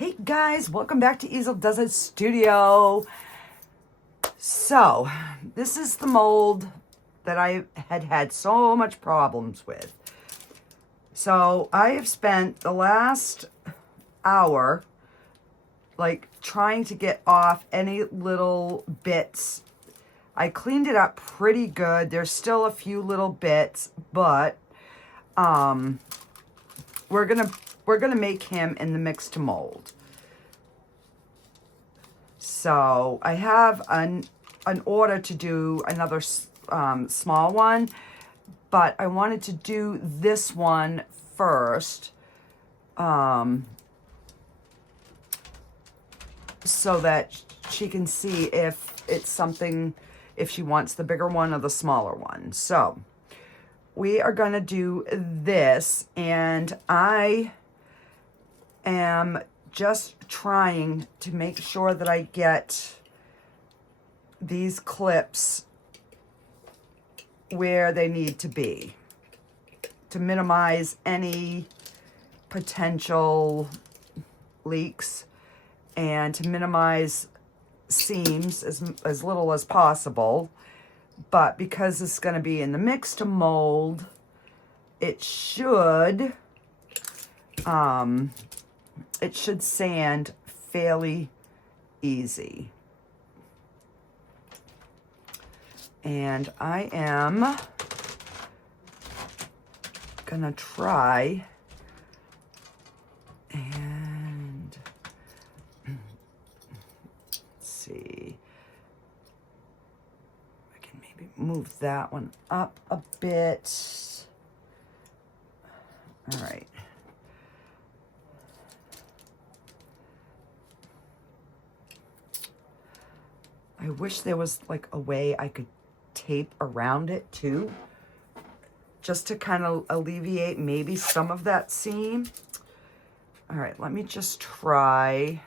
Hey guys, welcome back to Easel Does It Studio. So, this is the mold that I had so much problems with. So, I have spent the last hour like trying to get off any little bits. I cleaned it up pretty good. There's still a few little bits, but we're gonna make him in the mix to mold. So I have an order to do another small one, but I wanted to do this one first, so that she can see if it's something, if she wants the bigger one or the smaller one. So we are going to do this, and I am just trying to make sure that I get these clips where they need to be to minimize any potential leaks and to minimize seams as little as possible. But because it's going to be in the mix to mold, it should sand fairly easy. And I am gonna try and let's see. I can maybe move that one up a bit. All right. I wish there was like a way I could tape around it too, just to kind of alleviate maybe some of that seam. All right, let me just try.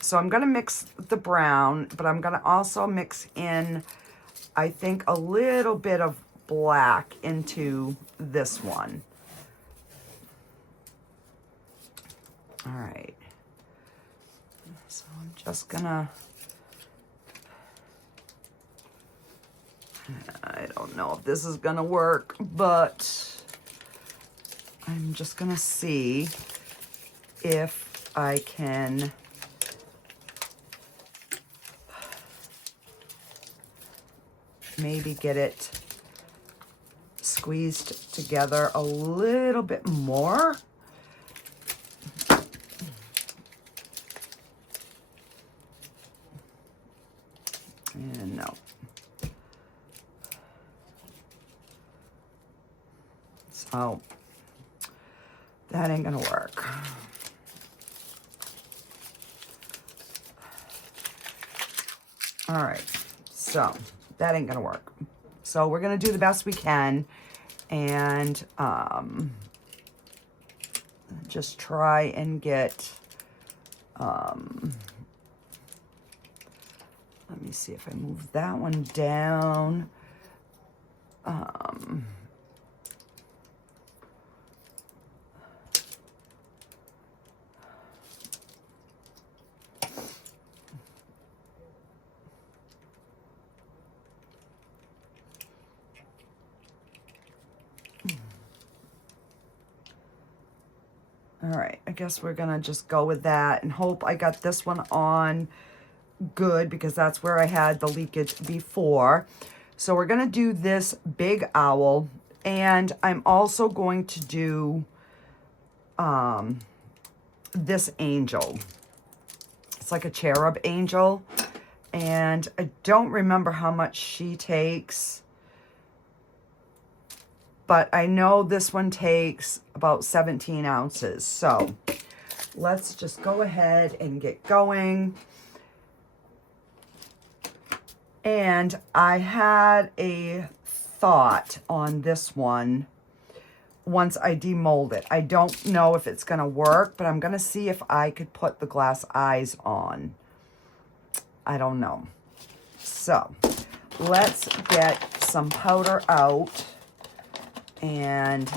So I'm gonna mix the brown, but I'm gonna also mix in, I think, a little bit of black into this one. All right. So I'm just gonna, I don't know if this is gonna work, but I'm just gonna see if I can maybe get it squeezed together a little bit more. And no. So that ain't gonna work. All right, so that ain't gonna work. So we're gonna do the best we can and just try and get, let me see if I move that one down. All right, I guess we're gonna just go with that and hope I got this one on good, because that's where I had the leakage before. So we're gonna do this big owl, and I'm also going to do this angel. It's like a cherub angel, and I don't remember how much she takes, but I know this one takes about 17 ounces. So let's just go ahead and get going. And I had a thought on this one once I demold it. I don't know if it's gonna work, but I'm gonna see if I could put the glass eyes on. I don't know. So let's get some powder out and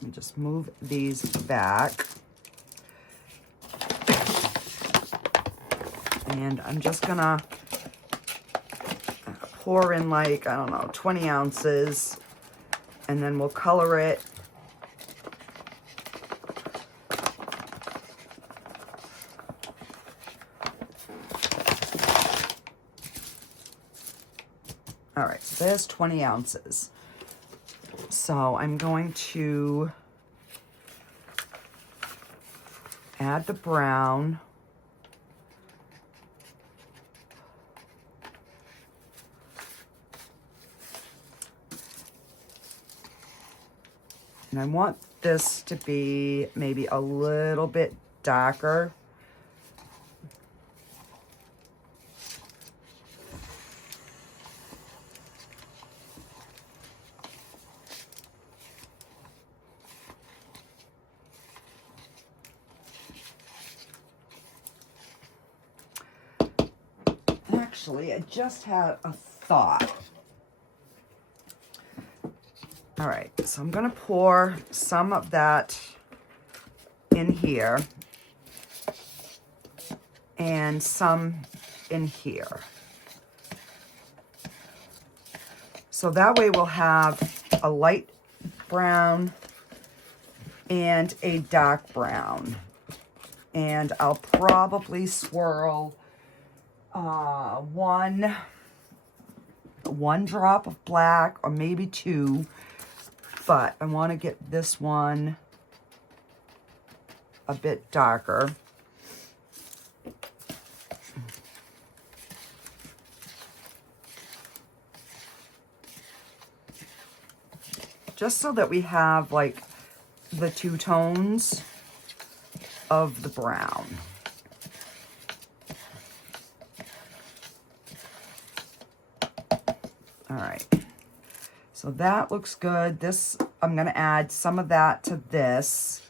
Let me just move these back. And I'm just gonna pour in like, I don't know, 20 ounces, and then we'll color it. All right, so there's 20 ounces. So I'm going to add the brown. And I want this to be maybe a little bit darker. Actually, I just had a thought. All right, so I'm gonna pour some of that in here and some in here. So that way we'll have a light brown and a dark brown. And I'll probably swirl one drop of black, or maybe two, but I want to get this one a bit darker. Just so that we have like the two tones of the brown. All right, so that looks good. This, I'm gonna add some of that to this.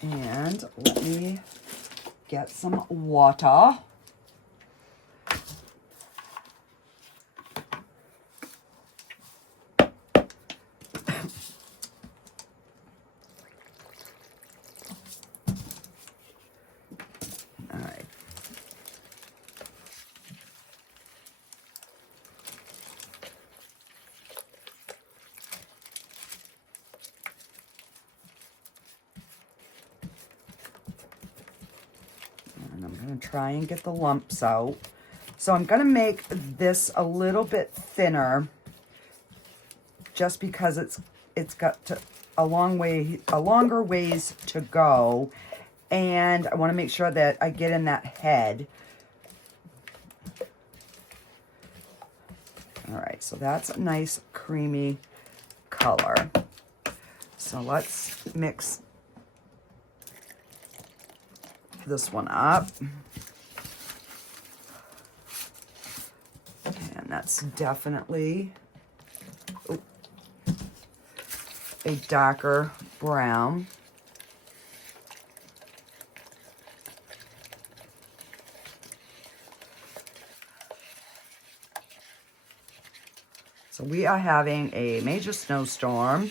And let me get some water. Try and get the lumps out. So I'm going to make this a little bit thinner just because it's got a longer ways to go, and I want to make sure that I get in that head. All right, so that's a nice creamy color. So let's mix this one up. And that's definitely a darker brown. So we are having a major snowstorm.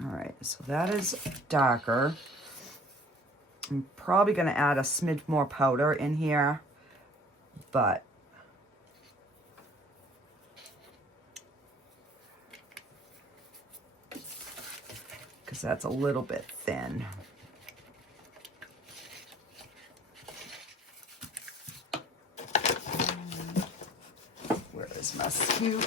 All right, so that is darker. I'm probably going to add a smidge more powder in here, but because that's a little bit thin. Where is my scoop?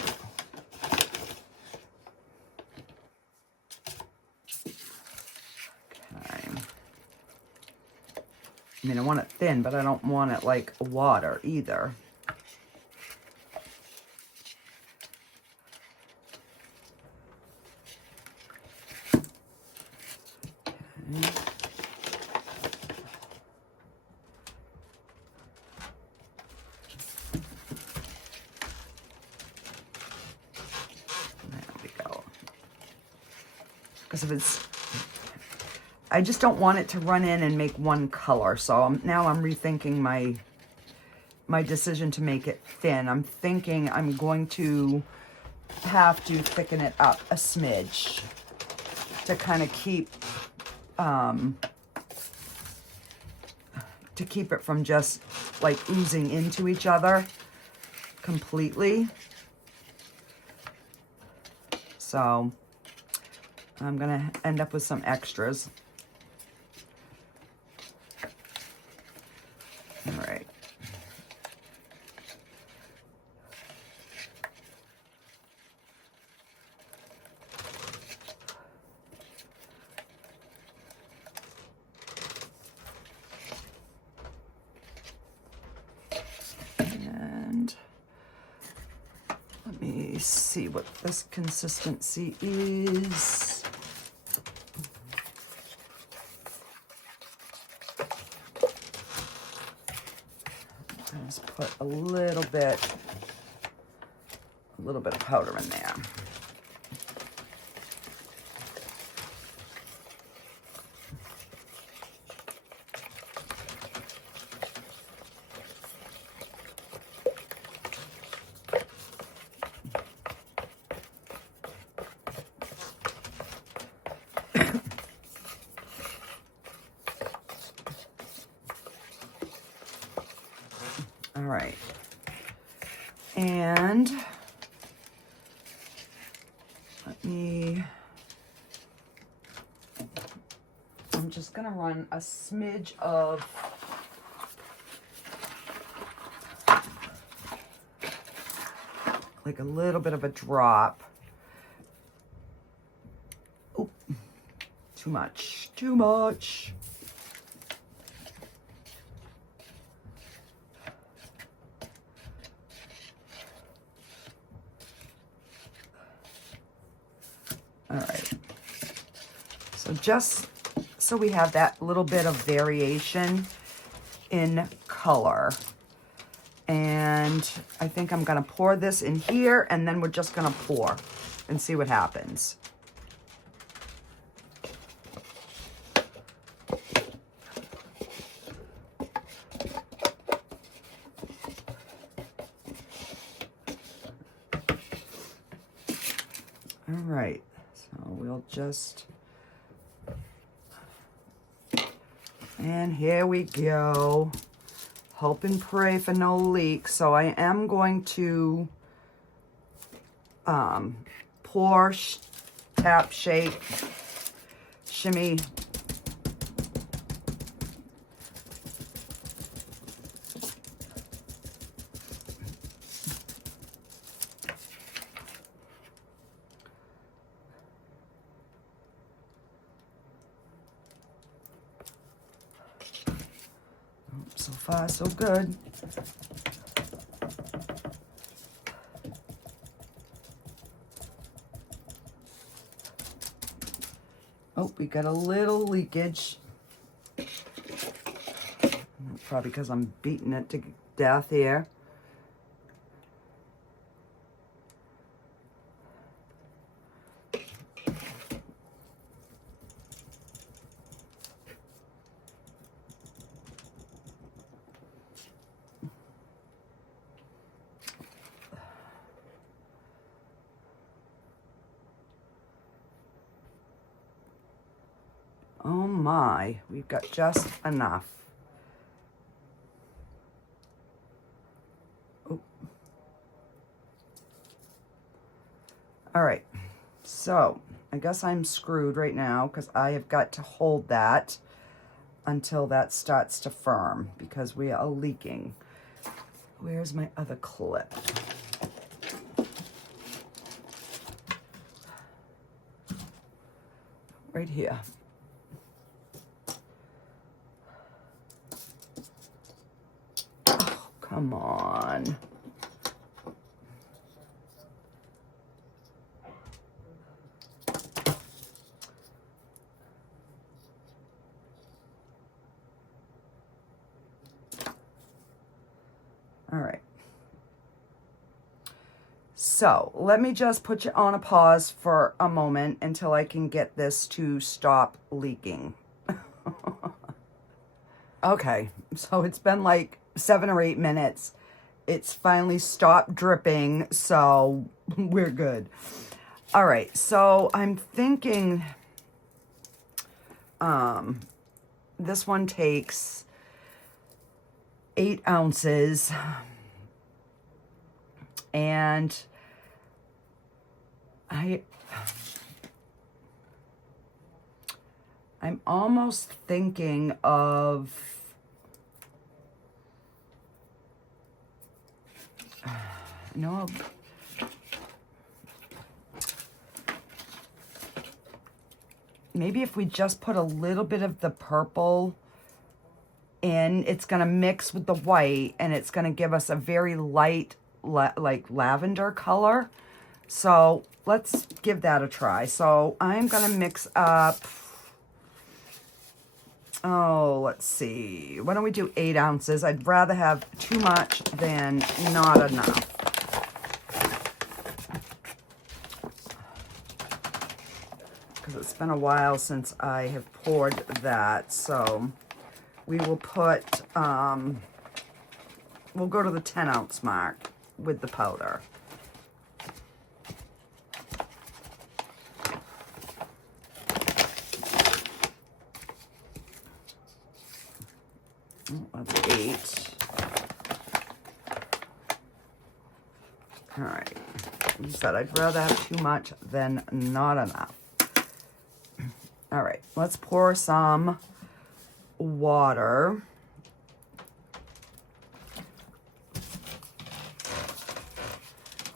I mean, I want it thin, but I don't want it like water either. Okay. There we go. Because if it's, I just don't want it to run in and make one color. So now I'm rethinking my decision to make it thin. I'm thinking I'm going to have to thicken it up a smidge to kind of keep it from just like oozing into each other completely. So I'm gonna end up with some extras. All right. And let me see what this consistency is. Just put a little bit of powder in there. All right, and I'm just gonna run a smidge of like a little bit of a drop. Oh, too much. All right, so just so we have that little bit of variation in color. And I think I'm gonna pour this in here, and then we're just gonna pour and see what happens. All right, so we'll just, and here we go. Hope and pray for no leak. So I am going to pour, tap, shake, shimmy. So far, so good. Oh, we got a little leakage. Probably because I'm beating it to death here. Oh my, we've got just enough. Oh. All right, so I guess I'm screwed right now because I have got to hold that until that starts to firm because we are leaking. Where's my other clip? Right here. Oh, come on. All right. So let me just put you on a pause for a moment until I can get this to stop leaking. Okay, so it's been like 7 or 8 minutes. It's finally stopped dripping, so we're good. All right, so I'm thinking this one takes 8 ounces, and I'm almost thinking of no. Maybe if we just put a little bit of the purple in, it's going to mix with the white, and it's going to give us a very light, like lavender color. So let's give that a try. So I'm going to mix up, oh, let's see. Why don't we do 8 ounces? I'd rather have too much than not enough. Because it's been a while since I have poured that. So we will put, we'll go to the 10 ounce mark with the powder. That's 8. All right. You said I'd rather have too much than not enough. All right, let's pour some water.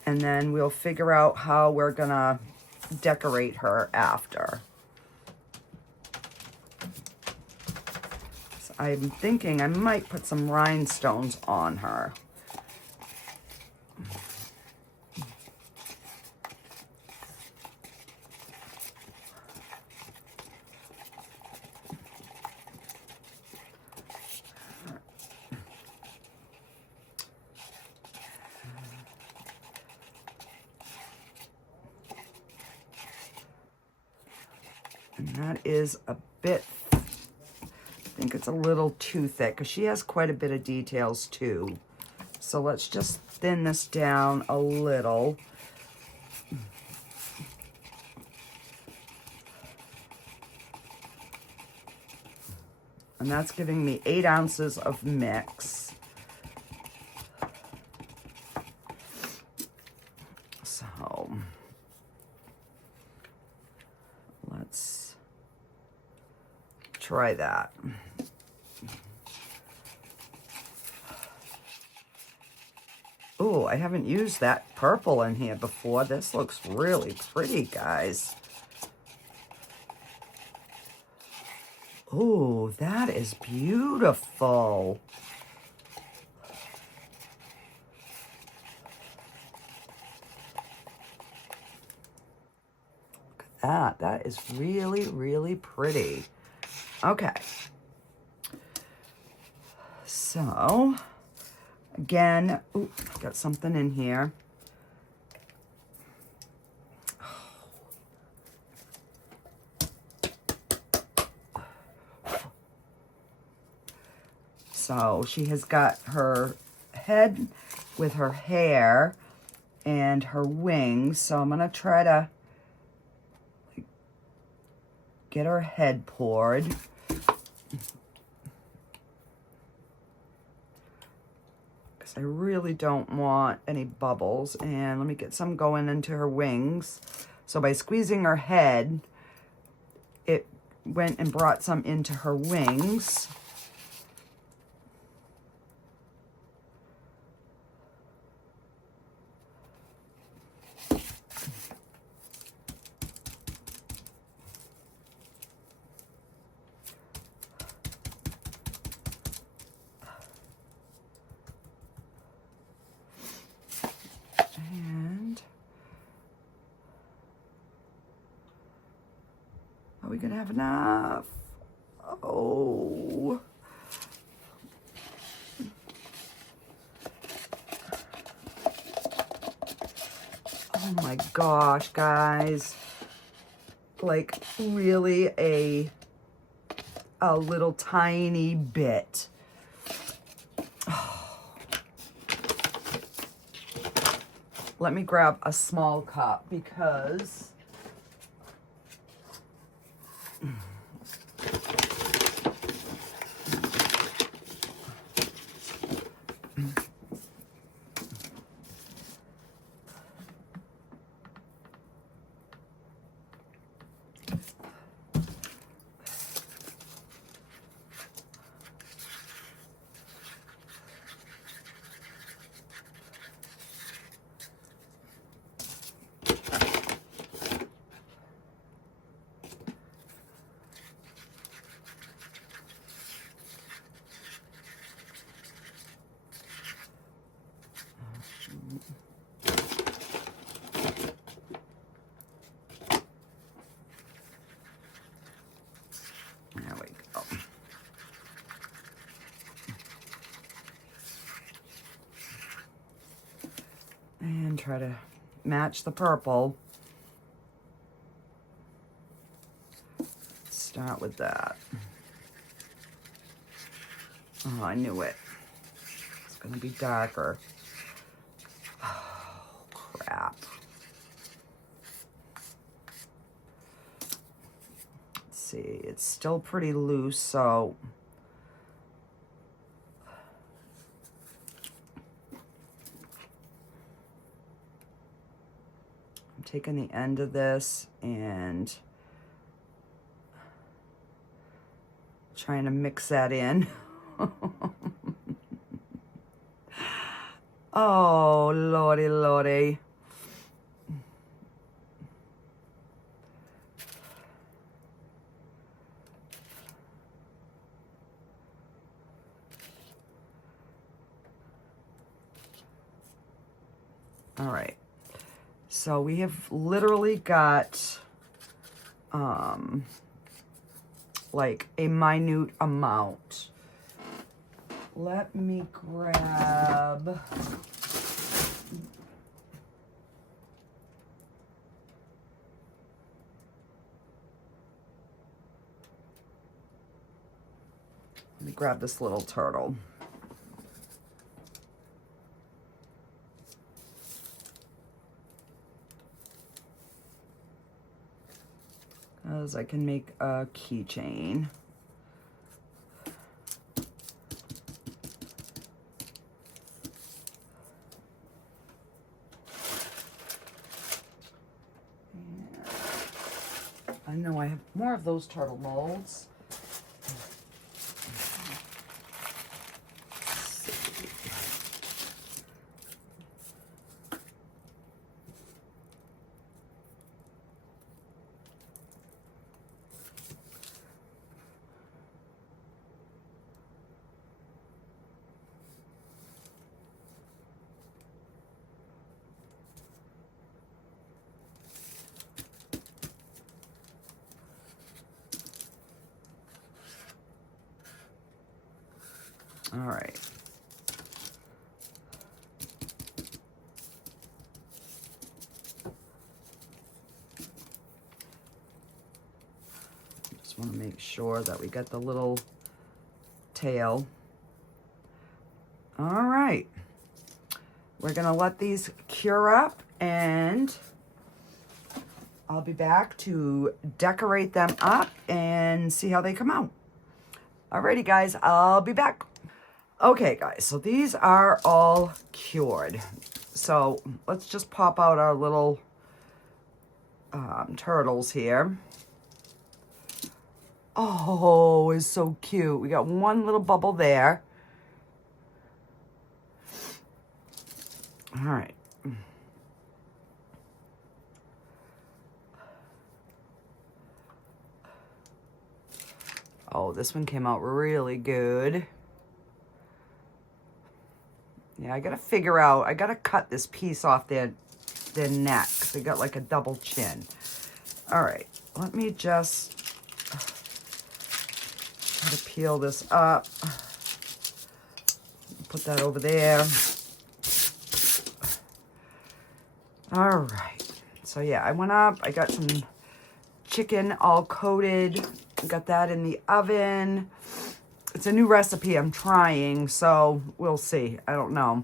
And then we'll figure out how we're gonna decorate her after. So I'm thinking I might put some rhinestones on her. And that is a bit, I think it's a little too thick, because she has quite a bit of details too. So let's just thin this down a little. And that's giving me 8 ounces of mix. So let's try that. Oh, I haven't used that purple in here before. This looks really pretty, guys. Oh, that is beautiful. Look at that. That is really, really pretty. Okay. So, again, ooh, I got something in here. So she has got her head with her hair and her wings. So I'm going to try to get her head poured. Because I really don't want any bubbles. And let me get some going into her wings. So by squeezing her head, it went and brought some into her wings. Are we gonna have enough? Oh. Oh my gosh, guys. Like really a a little tiny bit. Let me grab a small cup because there we go. And try to match the purple. Start with that. Oh, I knew it. It's gonna be darker. Oh, crap. Let's see, it's still pretty loose, so I'm taking the end of this and trying to mix that in. Oh, lordy, lordy. All right. So we have literally got like a minute amount. Let me grab this little turtle. Because I can make a keychain. I know I have more of those turtle molds. All right. Just want to make sure that we get the little tail. All right. We're going to let these cure up and I'll be back to decorate them up and see how they come out. Alrighty, guys, I'll be back. Okay, guys, so these are all cured. So let's just pop out our little turtles here. Oh, it's so cute. We got one little bubble there. All right. Oh, this one came out really good. Yeah, I gotta figure out, I gotta cut this piece off their neck, because they got like a double chin. All right, let me just try to peel this up. Put that over there. All right, so yeah, I went up, I got some chicken all coated Got that in the oven. It's a new recipe I'm trying, so we'll see. I don't know.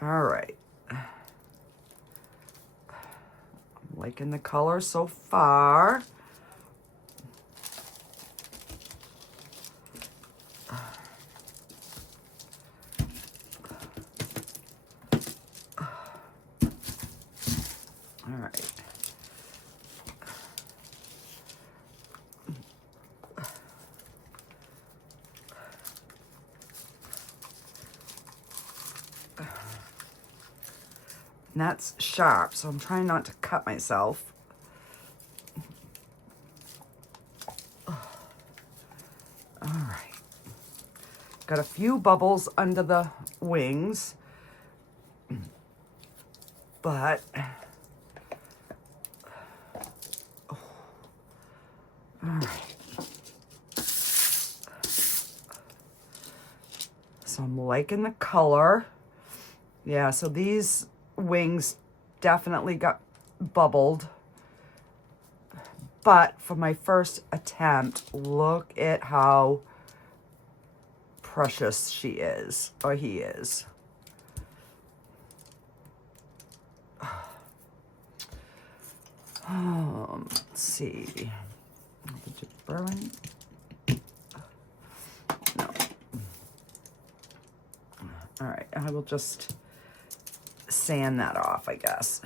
All right. I'm liking the color so far. All right. And that's sharp, so I'm trying not to cut myself. All right. Got a few bubbles under the wings, but all right. So I'm liking the color. Yeah, so these wings definitely got bubbled. But for my first attempt, look at how precious she is, or he is. Let's see. Did you burn? No. All right, I will just sand that off, I guess.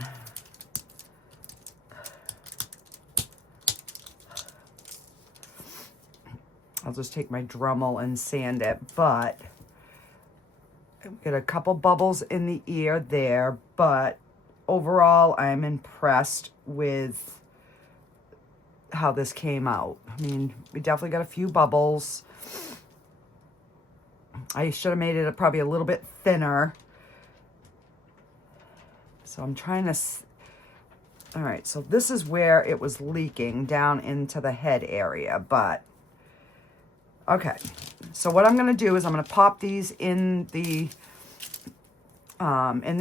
I'll just take my Dremel and sand it, but get a couple bubbles in the ear there, but overall I'm impressed with how this came out. I mean, we definitely got a few bubbles. I should have made it probably a little bit thinner. So I'm trying to, all right, so this is where it was leaking down into the head area, but okay. So what I'm gonna do is I'm gonna pop these in the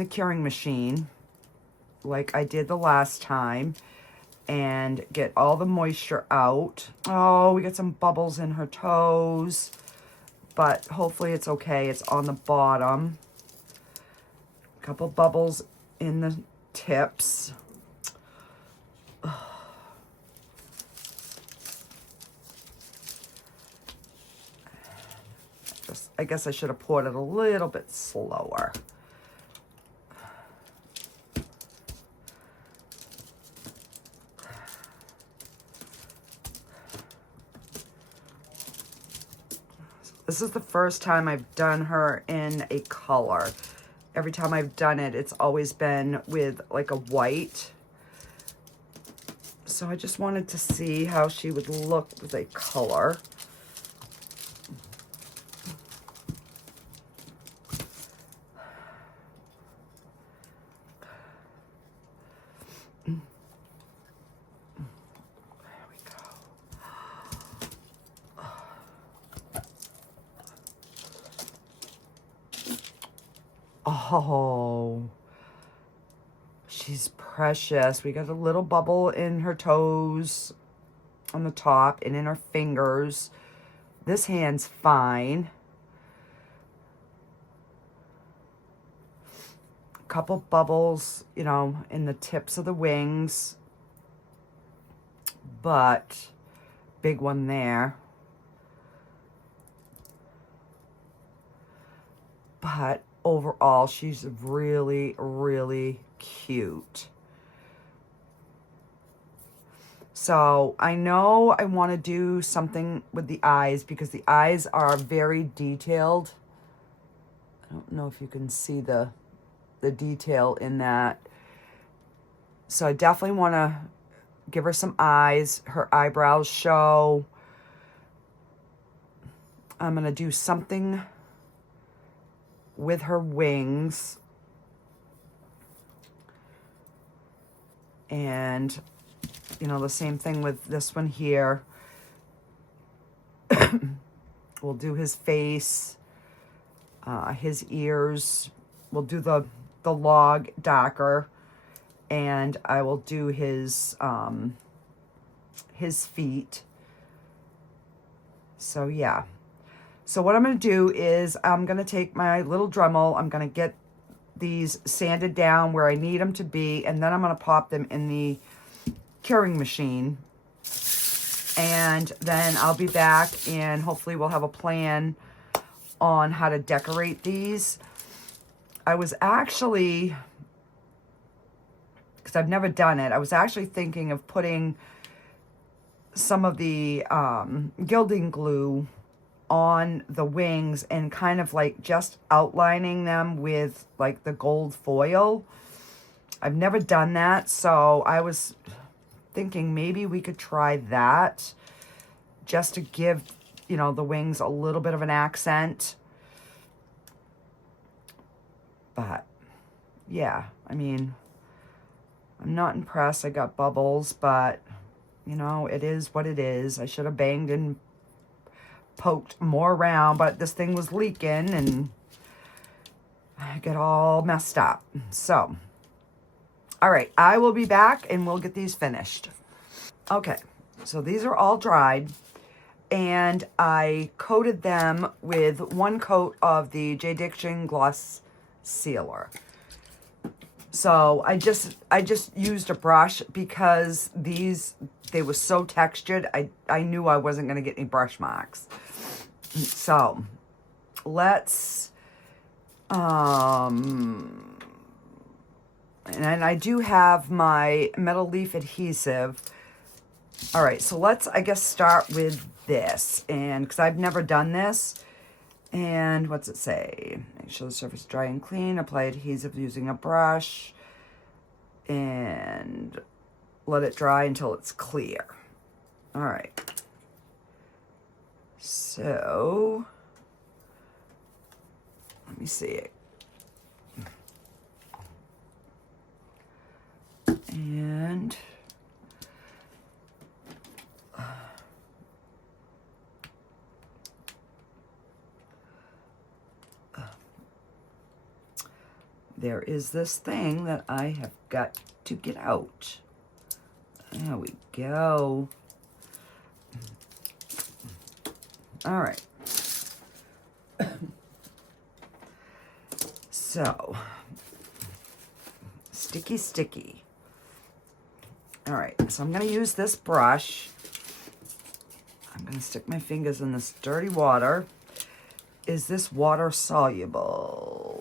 curing machine like I did the last time and get all the moisture out. Oh, we got some bubbles in her toes, but hopefully it's okay. It's on the bottom. A couple bubbles in the tips. I guess I should have poured it a little bit slower. This is the first time I've done her in a color. Every time I've done it, it's always been with like a white. So I just wanted to see how she would look with a color. Oh, she's precious. We got a little bubble in her toes on the top and in her fingers. This hand's fine. A couple bubbles, you know, in the tips of the wings, but big one there. But overall, she's really, really cute. So I know I want to do something with the eyes because the eyes are very detailed. I don't know if you can see the detail in that. So I definitely want to give her some eyes. Her eyebrows show. I'm going to do something with her wings. And, you know, the same thing with this one here. We'll do his face, his ears. We'll do the log darker. And I will do his feet. So yeah. So what I'm going to do is I'm going to take my little Dremel. I'm going to get these sanded down where I need them to be. And then I'm going to pop them in the curing machine. And then I'll be back and hopefully we'll have a plan on how to decorate these. I was actually, because I've never done it, I was actually thinking of putting some of the gilding glue on the wings and kind of like just outlining them with like the gold foil. I've never done that, so I was thinking maybe we could try that just to give, you know, the wings a little bit of an accent. But yeah, I mean, I'm not impressed. I got bubbles, but you know, it is what it is. I should have banged and poked more around, but this thing was leaking and I get all messed up. So, all right, I will be back and we'll get these finished. Okay, so these are all dried and I coated them with one coat of the J. Diction Gloss Sealer. So I just used a brush because they were so textured. I knew I wasn't going to get any brush marks. So let's, and I do have my metal leaf adhesive. All right, so let's, I guess, start with this. And because I've never done this. And what's it say? Make sure the surface is dry and clean. Apply adhesive using a brush. And let it dry until it's clear. All right. So, let me see it. And there is this thing that I have got to get out. There we go. All right. So, sticky. All right, so I'm going to use this brush. I'm going to stick my fingers in this dirty water. Is this water soluble?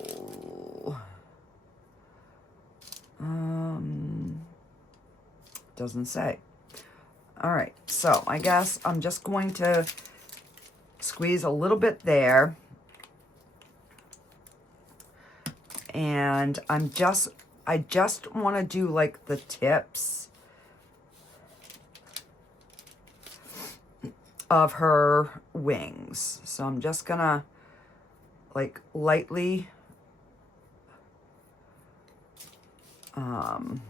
Doesn't say. All right, so I guess I'm just going to squeeze a little bit there. And I just want to do like the tips of her wings. So I'm just gonna like lightly I'm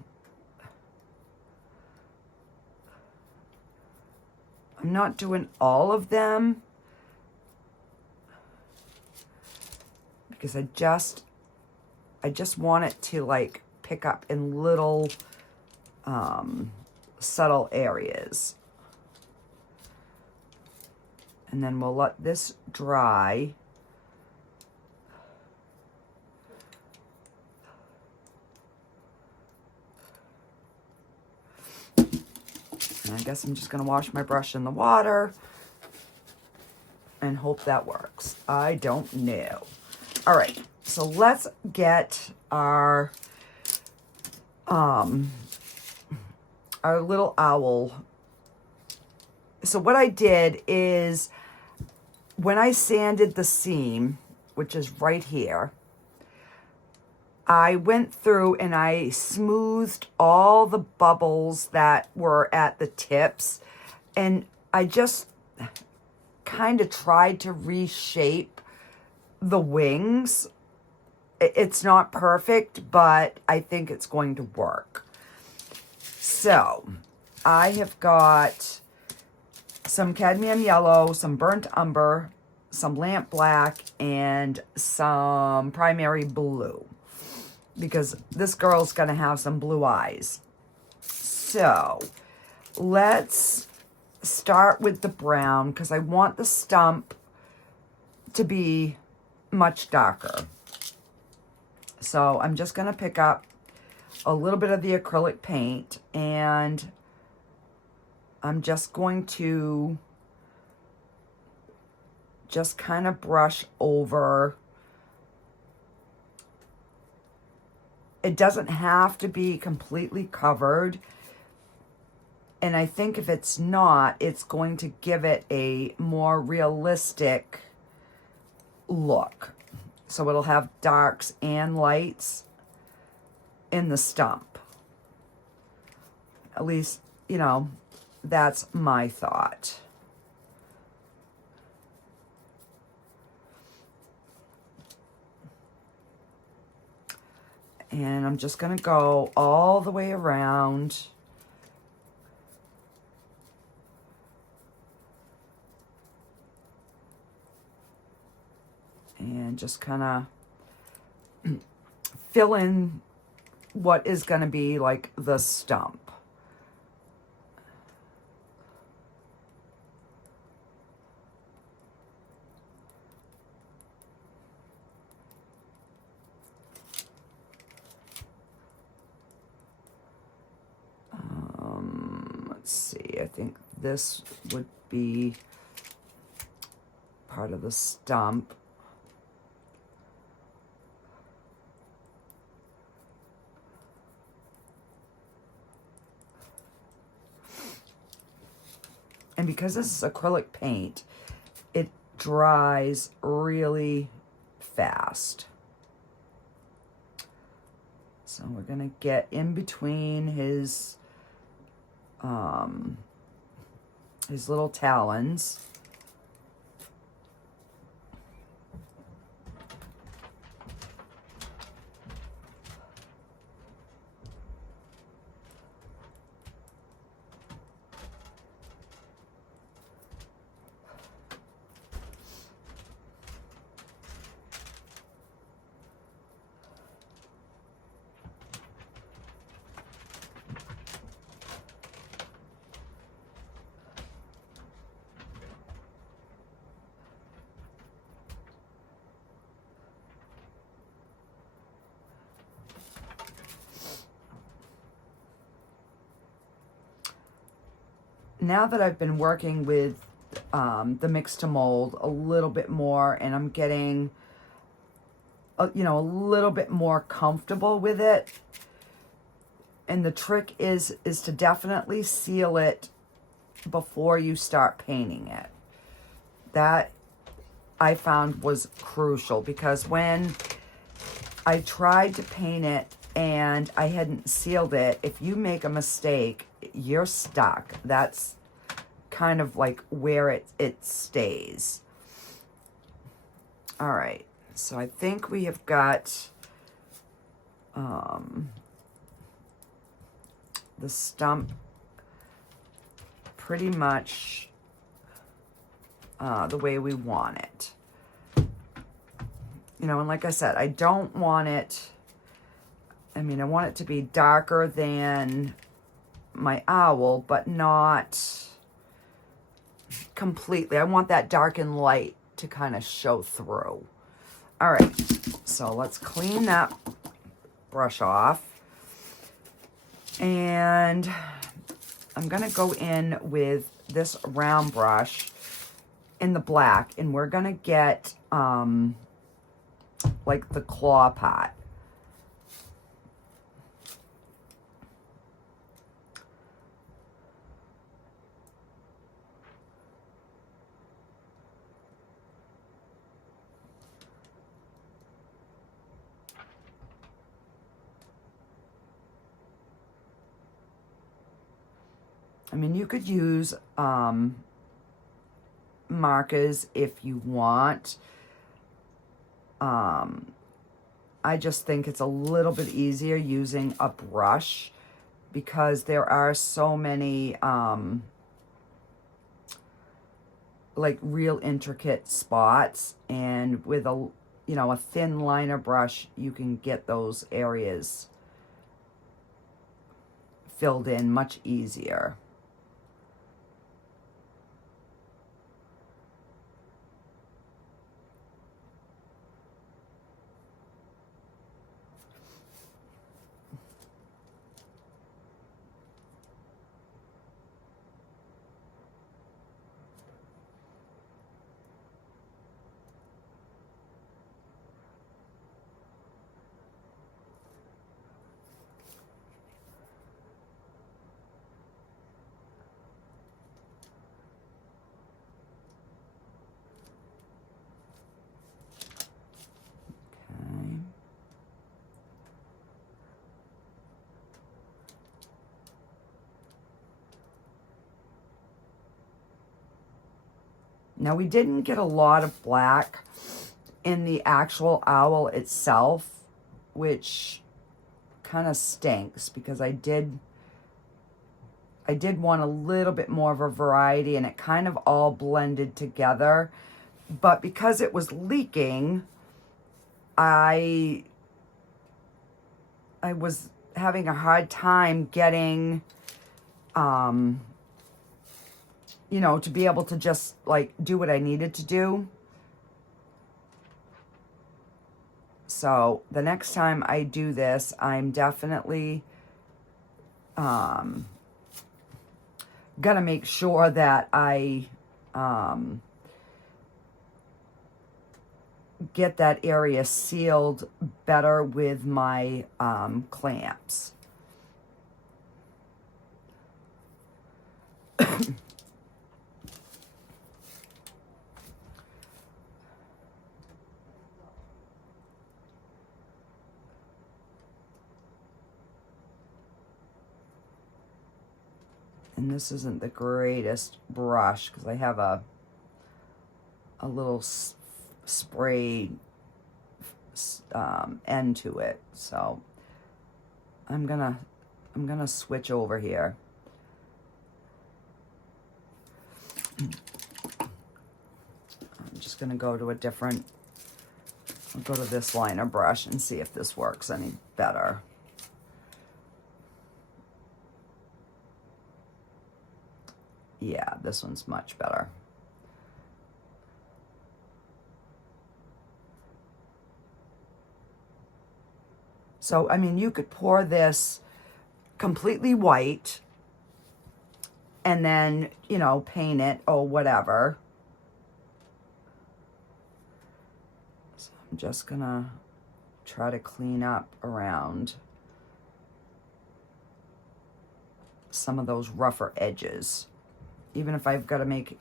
not doing all of them because I just want it to like pick up in little subtle areas. And then we'll let this dry. And I guess I'm just going to wash my brush in the water and hope that works. I don't know. All right, so let's get our little owl. So what I did is when I sanded the seam, which is right here, I went through and I smoothed all the bubbles that were at the tips, and I just kind of tried to reshape the wings. It's not perfect, but I think it's going to work. So I have got some cadmium yellow, some burnt umber, some lamp black, and some primary blue, because this girl's gonna have some blue eyes. So let's start with the brown because I want the stump to be much darker. So I'm just going to pick up a little bit of the acrylic paint, and I'm just going to just kind of brush over. It doesn't have to be completely covered. And I think if it's not, it's going to give it a more realistic look. So it'll have darks and lights in the stump. At least, you know, that's my thought. And I'm just going to go all the way around. And just kind of fill in what is going to be like the stump. Let's see, I think this would be part of the stump. And because this is acrylic paint, it dries really fast. So we're going to get in between his little talons. Now that I've been working with the mix to mold a little bit more, and I'm getting, you know, a little bit more comfortable with it. And the trick is to definitely seal it before you start painting it. That I found was crucial, because when I tried to paint it and I hadn't sealed it, if you make a mistake, you're stuck. That's kind of like where it stays. All right, so I think we have got the stump pretty much the way we want it. You know, and like I said, I don't want it, I mean, I want it to be darker than my owl, but not completely. I want that dark and light to kind of show through. All right, so let's clean that brush off. And I'm going to go in with this round brush in the black, and we're going to get like the claw part. I mean, you could use markers if you want. I just think it's a little bit easier using a brush, because there are so many like real intricate spots, and with a, you know, a thin liner brush, you can get those areas filled in much easier. Now, we didn't get a lot of black in the actual owl itself, which kind of stinks because I did want a little bit more of a variety, and it kind of all blended together. But because it was leaking, I was having a hard time getting, you know, to be able to just like do what I needed to do. So the next time I do this, I'm definitely gonna make sure that I get that area sealed better with my clamps. And this isn't the greatest brush because I have a little spray end to it. So I'm gonna switch over here. I'm just gonna go to a different, I'll go to this liner brush and see if this works any better. Yeah, this one's much better. So, I mean, you could pour this completely white and then, you know, paint it or whatever. So I'm just gonna try to clean up around some of those rougher edges. Even if I've got to make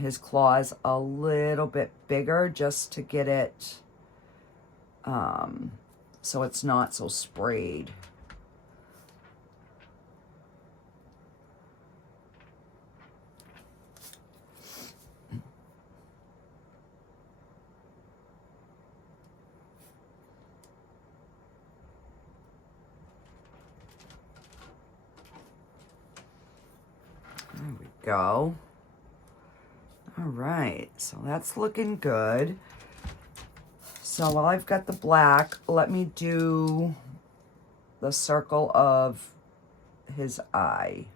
his claws a little bit bigger just to get it so it's not so sprayed. There we go. All right, so that's looking good. So while I've got the black, let me do the circle of his eye.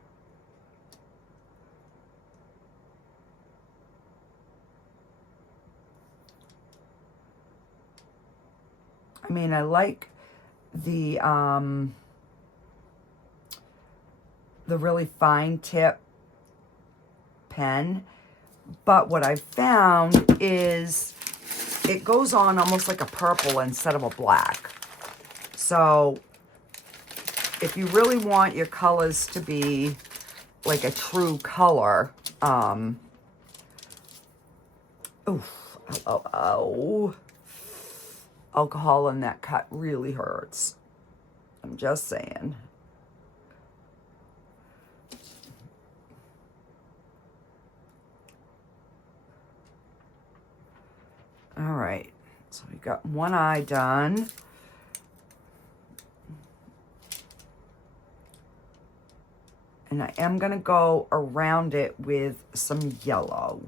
I mean, I like the really fine tip pen, but what I found is it goes on almost like a purple instead of a black. So if you really want your colors to be like a true color, alcohol in that cut really hurts. I'm just saying. All right, so we got one eye done. And I am gonna go around it with some yellow.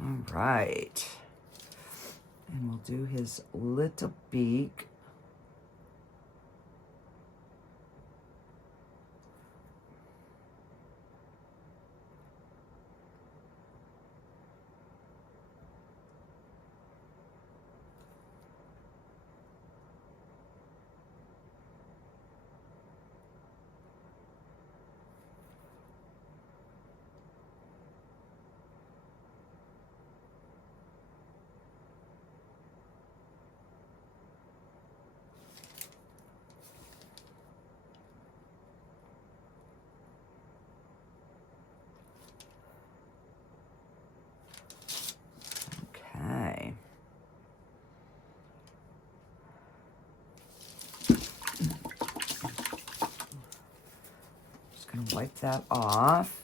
All right, and we'll do his little beak. wipe that off.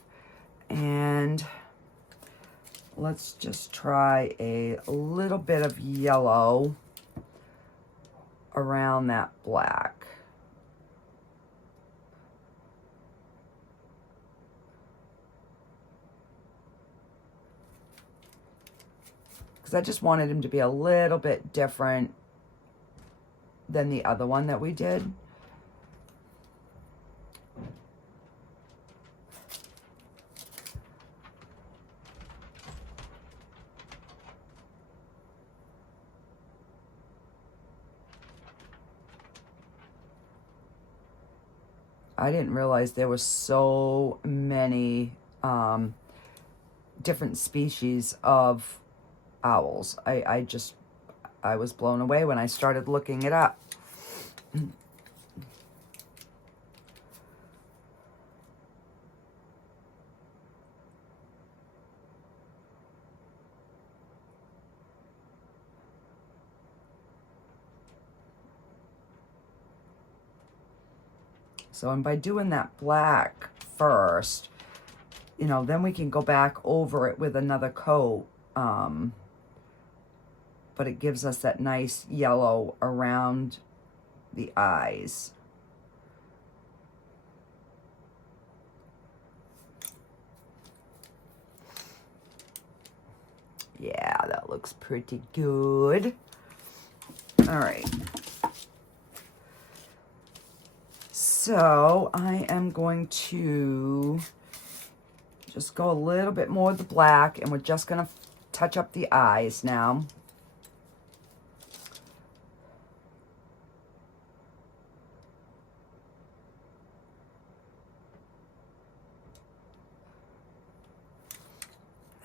And let's just try a little bit of yellow around that black. Because I just wanted him to be a little bit different than the other one that we did. I didn't realize there were so many different species of owls. I was blown away when I started looking it up. So, and by doing that black first, you know, then we can go back over it with another coat. But it gives us that nice yellow around the eyes. Yeah, that looks pretty good. All right. So I am going to just go a little bit more with the black, and we're just going to touch up the eyes now.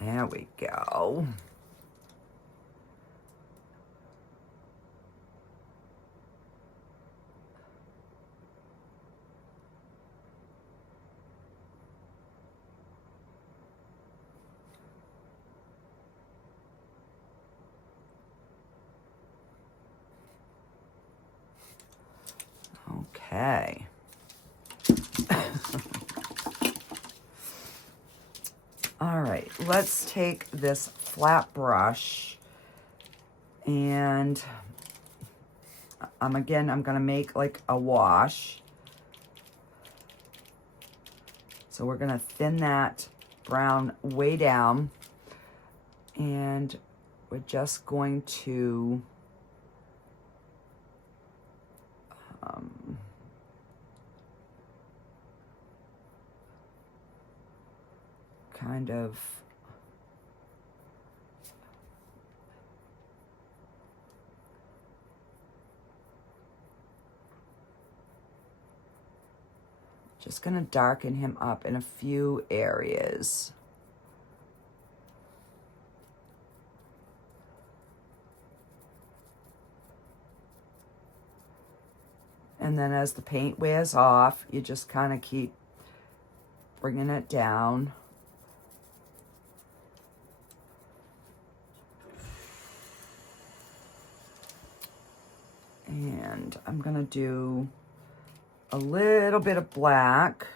There we go. Okay. All right, let's take this flat brush, and again, I'm gonna make like a wash. So we're gonna thin that brown way down, and we're just going to kind of just going to darken him up in a few areas. And then as the paint wears off, you just kind of keep bringing it down. And I'm going to do a little bit of black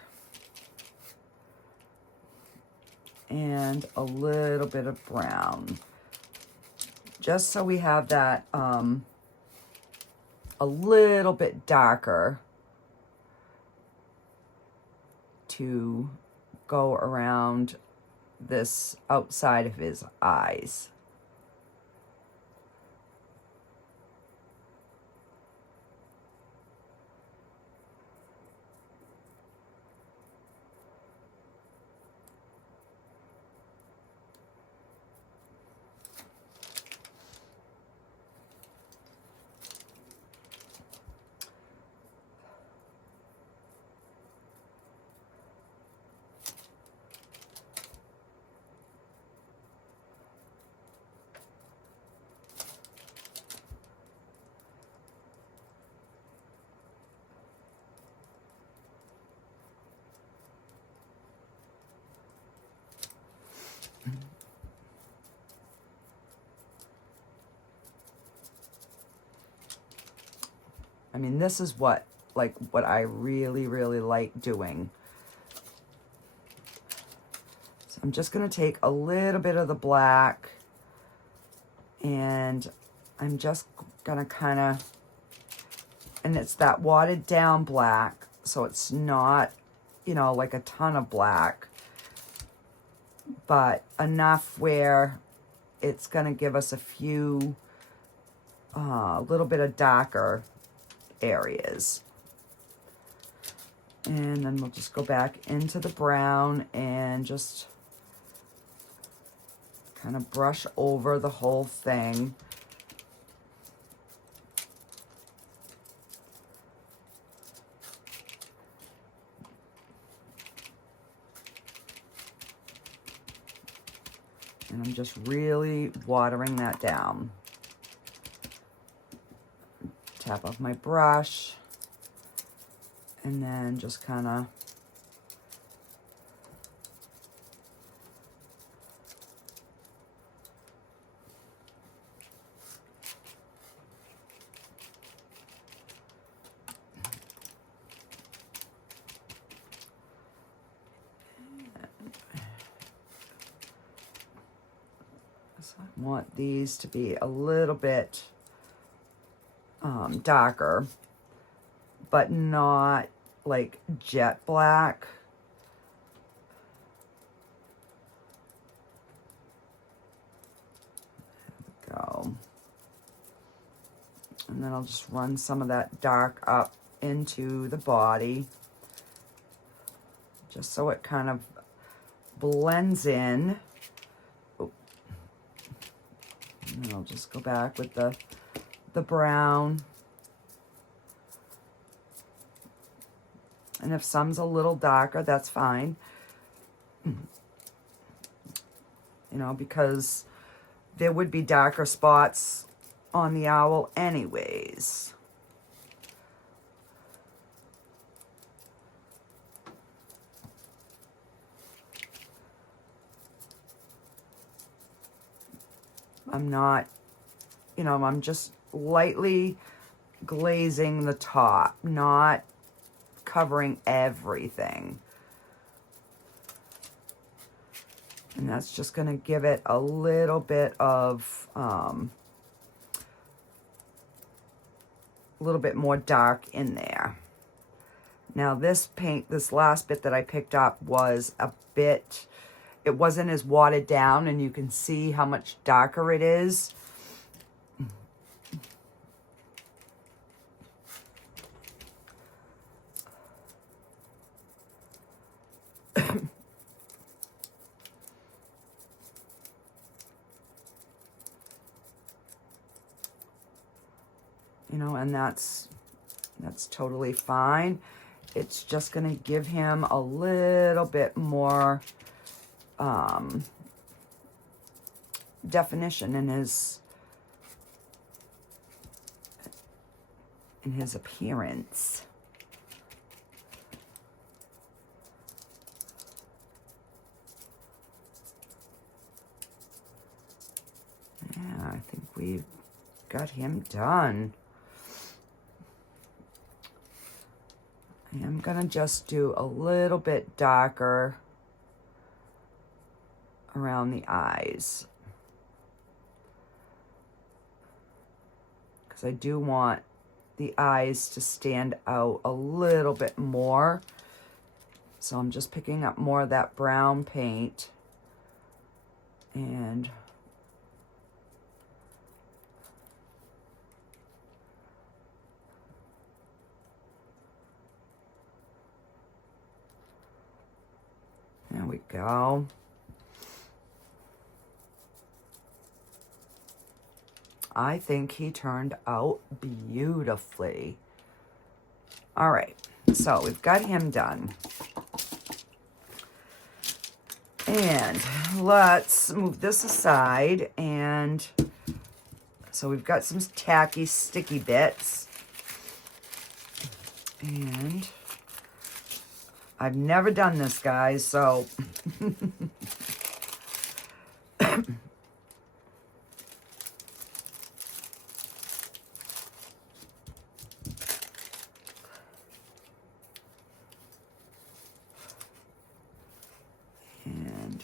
and a little bit of brown, just so we have that a little bit darker to go around this outside of his eyes. I mean, this is what I really, really like doing. So I'm just going to take a little bit of the black, and I'm just going to kind of, and it's that watered down black, so it's not, you know, like a ton of black, but enough where it's going to give us a few, little bit of darker areas. And then we'll just go back into the brown and just kind of brush over the whole thing. And I'm just really watering that down. Tap off my brush, and then just kind of I want these to be a little bit darker, but not like jet black. There we go. And then I'll just run some of that dark up into the body, just so it kind of blends in. Oh. And then I'll just go back with the brown. And if some's a little darker, that's fine. You know, because there would be darker spots on the owl anyways. I'm not, you know, I'm just lightly glazing the top, not covering everything. And that's just going to give it a little bit of, a little bit more dark in there. Now this paint, this last bit that I picked up was a bit, it wasn't as watered down, and you can see how much darker it is. You know, and that's totally fine. It's just going to give him a little bit more definition in his appearance. Yeah, I think we've got him done. I'm gonna just do a little bit darker around the eyes, because I do want the eyes to stand out a little bit more. So I'm just picking up more of that brown paint and there we go. I think he turned out beautifully. All right, so we've got him done. And let's move this aside. And so we've got some tacky, sticky bits. And I've never done this, guys, so and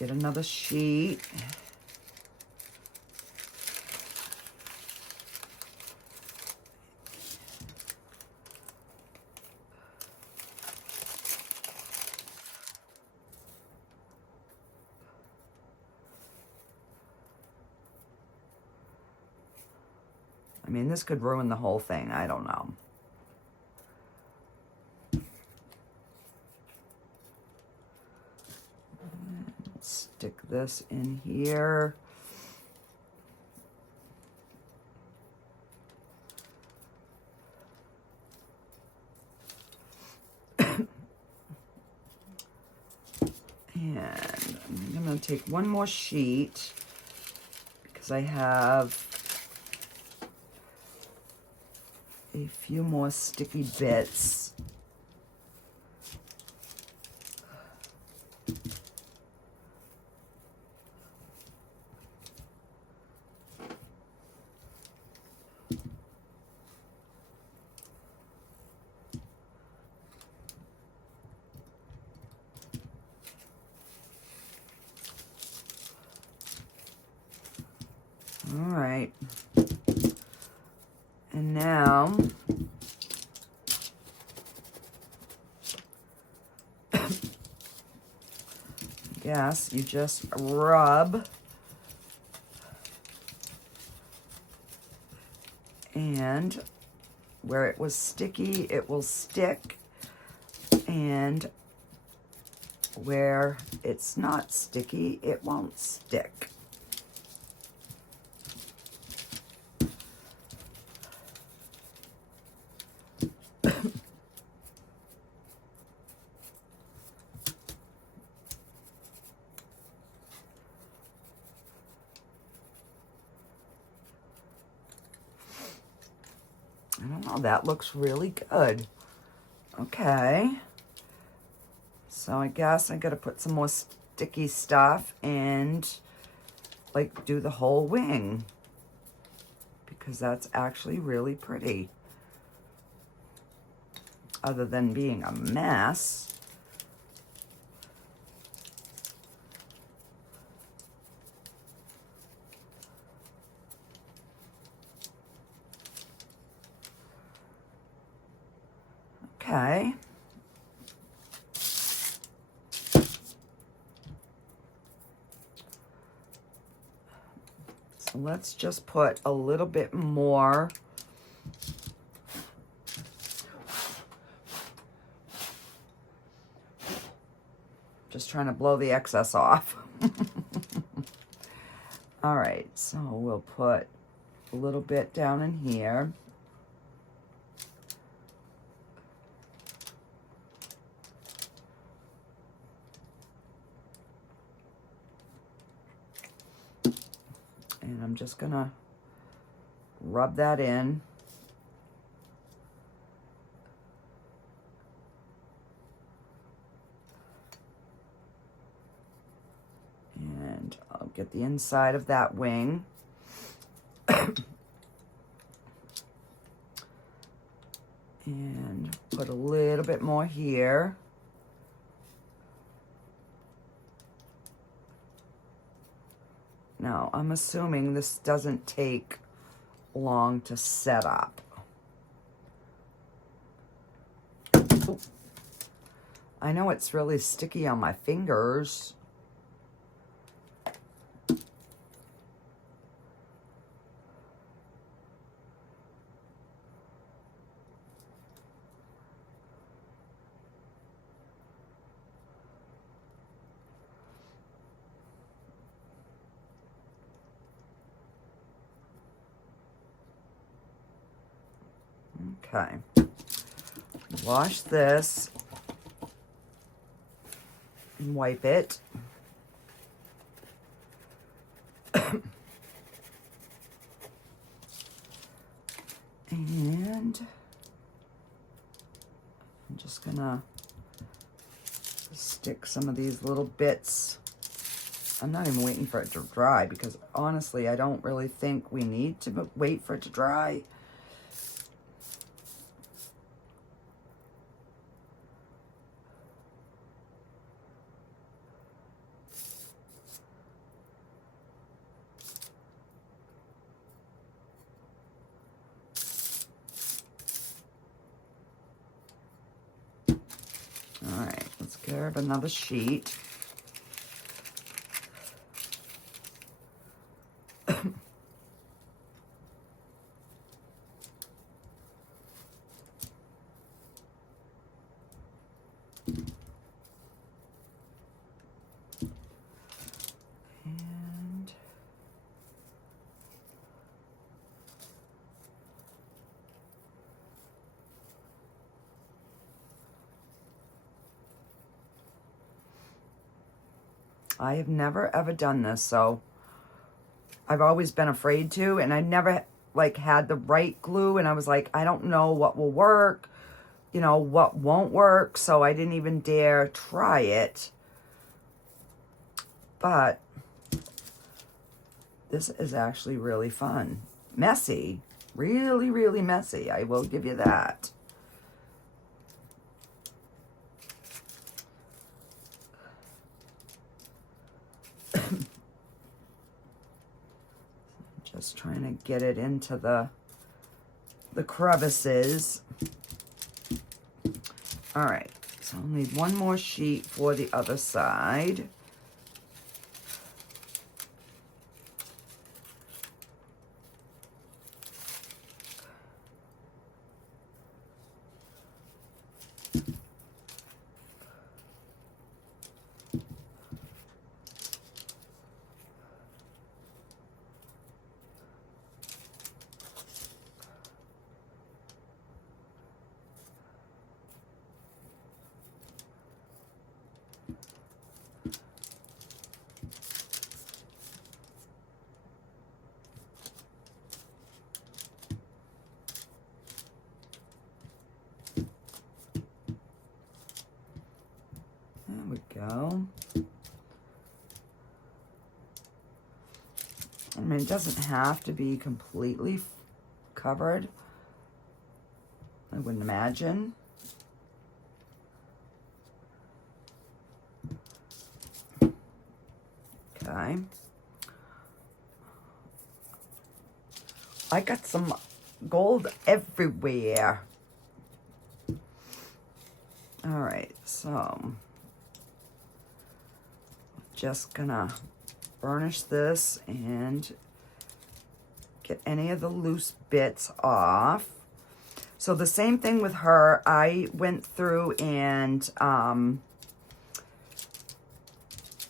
get another sheet. I mean, this could ruin the whole thing. I don't know. Stick this in here. And I'm going to take one more sheet because I have a few more sticky bits. All right. And now yes, you just rub and where it was sticky, it will stick, and where it's not sticky, it won't stick. I don't know, that looks really good. Okay. So I guess I gotta put some more sticky stuff and like do the whole wing because that's actually really pretty. Other than being a mess. Okay. So let's just put a little bit more. Just trying to blow the excess off. All right, so we'll put a little bit down in here. And I'm just gonna rub that in. And I'll get the inside of that wing. And put a little bit more here. Now, I'm assuming this doesn't take long to set up. Ooh. I know it's really sticky on my fingers. Okay, wash this and wipe it. And I'm just gonna stick some of these little bits. I'm not even waiting for it to dry because honestly, I don't really think we need to wait for it to dry. grab another sheet. And I have never ever done this, so I've always been afraid to, and I never like had the right glue, and I was like, I don't know what will work, you know, what won't work, so I didn't even dare try it. But this is actually really fun. Messy, really, really messy, I will give you that. Just trying to get it into the crevices. All right, so I'll need one more sheet for the other side. There we go. I mean, it doesn't have to be completely covered, I wouldn't imagine. Okay. I got some gold everywhere. All right, so just gonna burnish this and get any of the loose bits off. So the same thing with her, I went through and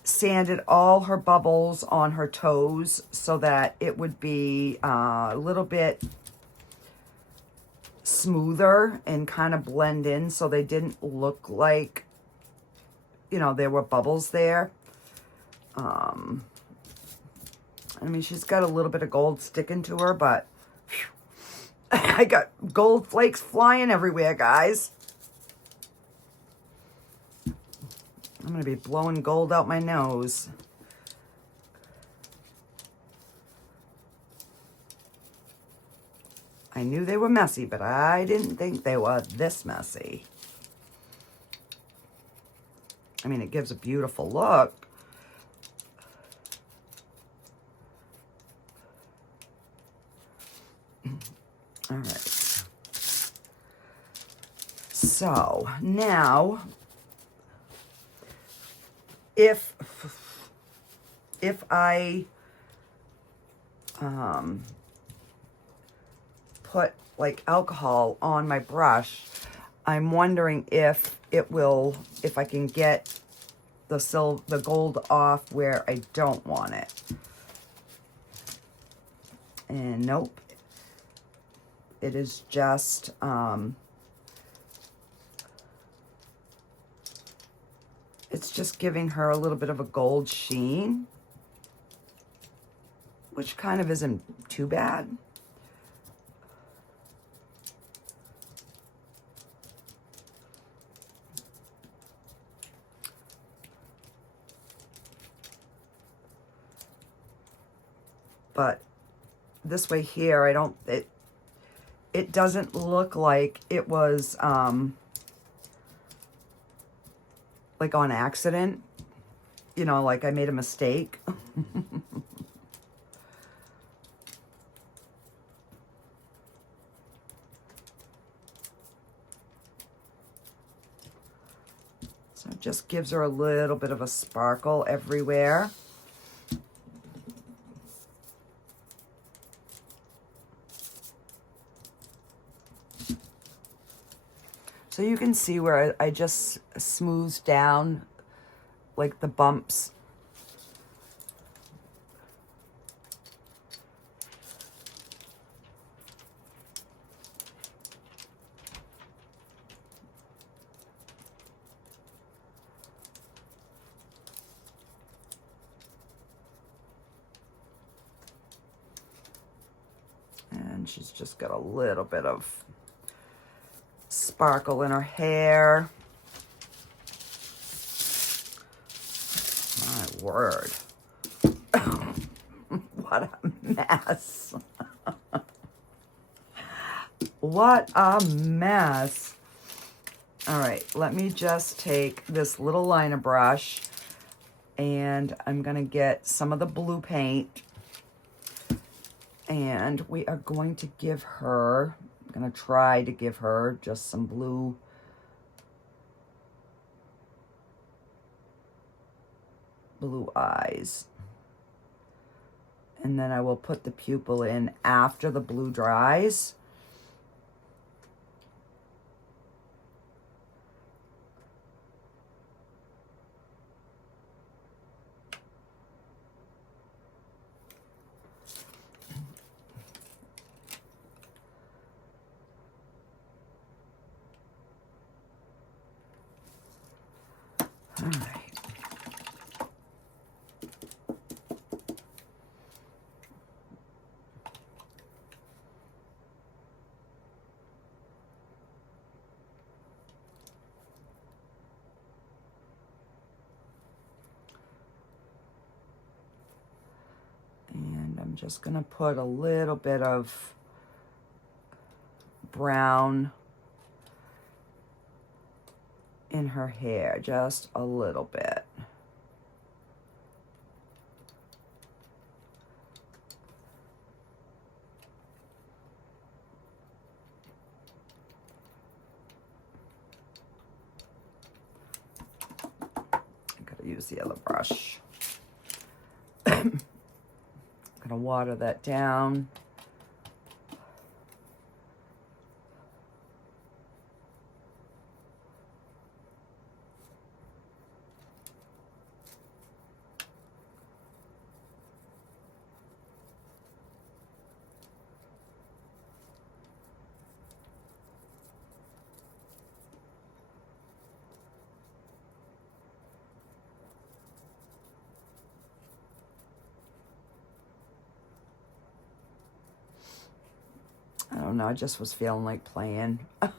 sanded all her bubbles on her toes so that it would be a little bit smoother and kind of blend in, so they didn't look like, you know, there were bubbles there. I mean, she's got a little bit of gold sticking to her, but whew, I got gold flakes flying everywhere, guys. I'm going to be blowing gold out my nose. I knew they were messy, but I didn't think they were this messy. I mean, it gives a beautiful look. All right. So now, if I put like alcohol on my brush, I'm wondering if it will, if I can get the gold off where I don't want it. And nope. It is just, it's just giving her a little bit of a gold sheen, which kind of isn't too bad. But this way here, I don't, it doesn't look like it was like on accident, you know, like I made a mistake. So just gives her a little bit of a sparkle everywhere. So you can see where I just smoothed down like the bumps. And she's just got a little bit of sparkle in her hair. My word. What a mess. What a mess. All right, let me just take this little liner brush and I'm gonna get some of the blue paint and we are going to give her, I'm gonna try to give her just some blue eyes. And then I will put the pupil in after the blue dries. All right. And I'm just gonna put a little bit of brown in her hair, just a little bit. I gotta use the other brush. Gonna water that down. I don't know, I just was feeling like playing. All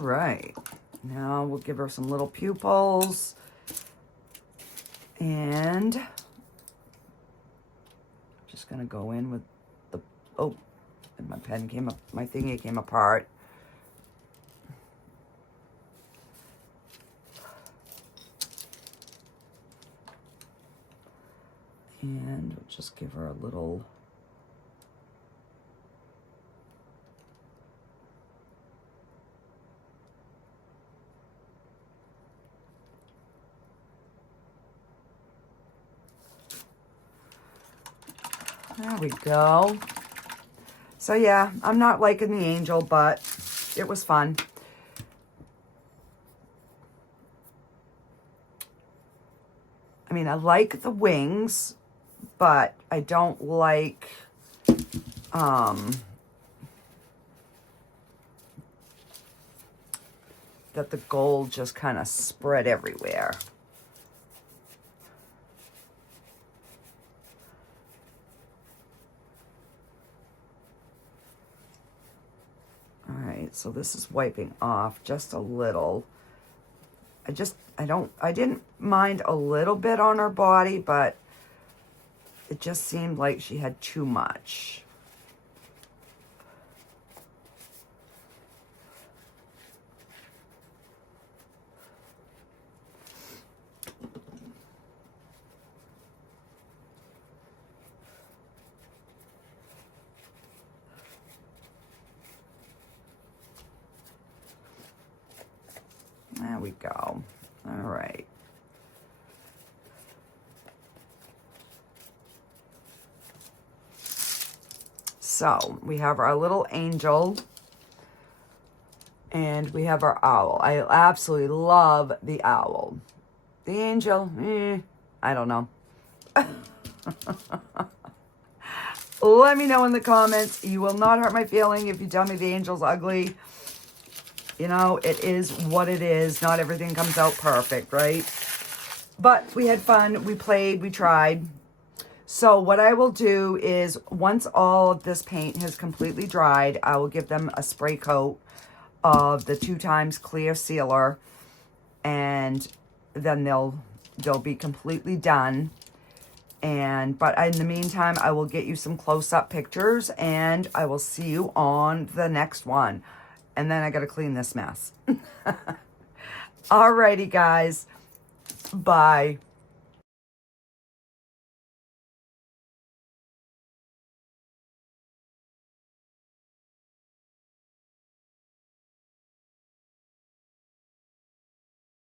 right, now we'll give her some little pupils. And just gonna go in with the, oh, and my pen came up, my thingy came apart. And we'll just give her a little, there we go. So yeah, I'm not liking the angel, but it was fun. I mean, I like the wings, but I don't like, that the gold just kind of spread everywhere. All right, so this is wiping off just a little. I didn't mind a little bit on her body, but it just seemed like she had too much. There we go. All right. So we have our little angel and we have our owl. I absolutely love the owl. The angel, I don't know. Let me know in the comments. You will not hurt my feeling if you tell me the angel's ugly. You know, it is what it is. Not everything comes out perfect, right? But we had fun. We played. We tried. So what I will do is once all of this paint has completely dried, I will give them a spray coat of the 2x clear sealer. And then they'll be completely done. But in the meantime, I will get you some close-up pictures and I will see you on the next one. And then I got to clean this mess. Alrighty, guys. Bye.